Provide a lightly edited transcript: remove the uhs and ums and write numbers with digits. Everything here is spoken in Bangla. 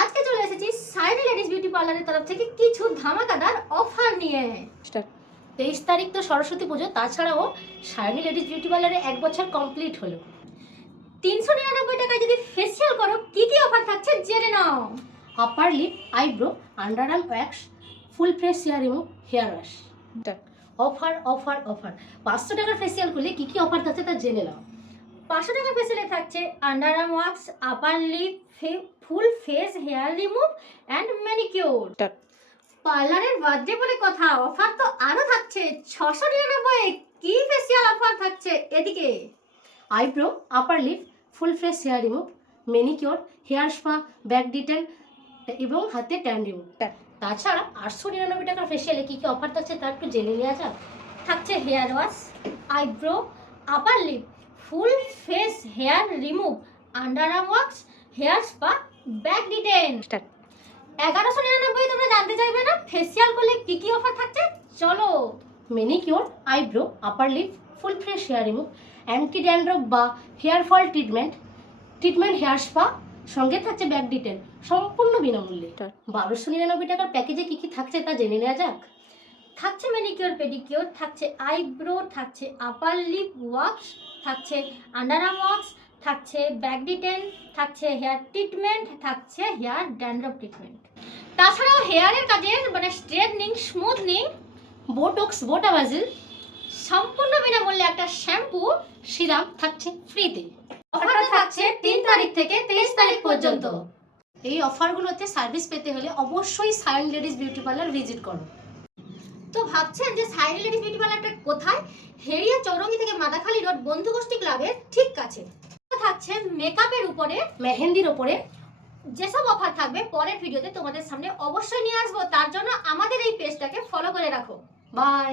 আজকে চলে এসেছি সায়নী লেডিস বিউটি পার্লারের তরফ থেকে কিছু ধামাকাদার অফার নিয়ে। 23 তারিখ তো সরস্বতী পুজো, তাছাড়াও সায়নী লেডিস বিউটি পার্লারে 1 বছর কমপ্লিট হলো। 399 টাকায় যদি ফেসিয়াল করো কি কি অফার থাকছে জেনে নাও। Upper lip, eyebrow, under arm wax, full face hair remove, hair wash. Offer offer offer. 500 টাকার ফেসিয়াল করলে কি কি অফার থাকছে তা জেনে নাও। 500 টাকার ফেসিয়ালে থাকছে under arm wax, upper lip, full face hair remove and manicure. পার্লারের বার্থডে বলে কথা, অফার তো আরো থাকছে। 699 কি ফেসিয়াল অফার থাকছে এদিকে। Eyebrow, upper lip, full face hair remove, manicure, hair spa, back detan এবং হাতে ট্যান রিমুভ। তাছাড়া 899 টাকার ফেসিয়ালে কি কি অফার থাকছে তা একটু জেনে নেওয়া যাক। থাকছে hair wash, eyebrow, upper lip, full face hair remove, under arm wax, hair spa, back detan. 1199 তোমরা জানতে চাইবে না ফেসিয়াল করলে কি কি অফার থাকছে? চলো। Manicure, eyebrow, upper lip, full fresh hair remove, anti dandruff বা hair fall treatment, hair spa, সঙ্গে থাকছে ব্যাক ডিটেন, সম্পূর্ণ বিনামূল্যে। 1299 টাকার প্যাকেজে কি কি থাকছে তা জেনে নেওয়া যাক। থাকছে ম্যানিকিউর পেডিকিউর, থাকছে আইব্রো, থাকছে আপার লিপ ওয়াক্স, থাকছে আন্ডার আর্ম ওয়াক্স, থাকছে ব্যাক ডিটেন, থাকছে হেয়ার ট্রিটমেন্ট, থাকছে হেয়ার ড্যান্ড্রফ ট্রিটমেন্ট। তাছাড়াও হেয়ারের কাজের মানে স্ট্রেটনিং, স্মুথনিং, বোটক্স, বোটাবাজিল, সম্পূর্ণ বিনামূল্যে একটা শ্যাম্পু, সিরাম থাকছে ফ্রিতে। অফারটা থাকছে 3 তারিখ থেকে 23 তারিখ পর্যন্ত। এই অফারগুলোতে সার্ভিস পেতে হলে অবশ্যই Sayani ladies beauty parlour visit করো। তো ভাবছেন যে সায়নী লেডিস বিউটি পার্লারটা কোথায়? হেরিয়া চৌরঙ্গি থেকে মাদাখালী রোড বন্ধুগোষ্ঠী ক্লাবের ঠিক কাছে। থাকছে মেকআপের উপরে, মেহেন্দির উপরে। যেসব অফার থাকবে পরের ভিডিওতে তোমাদের সামনে অবশ্যই নিয়ে আসবো, তার জন্য আমাদের এই পেজটাকে ফলো করে রাখো। বাই।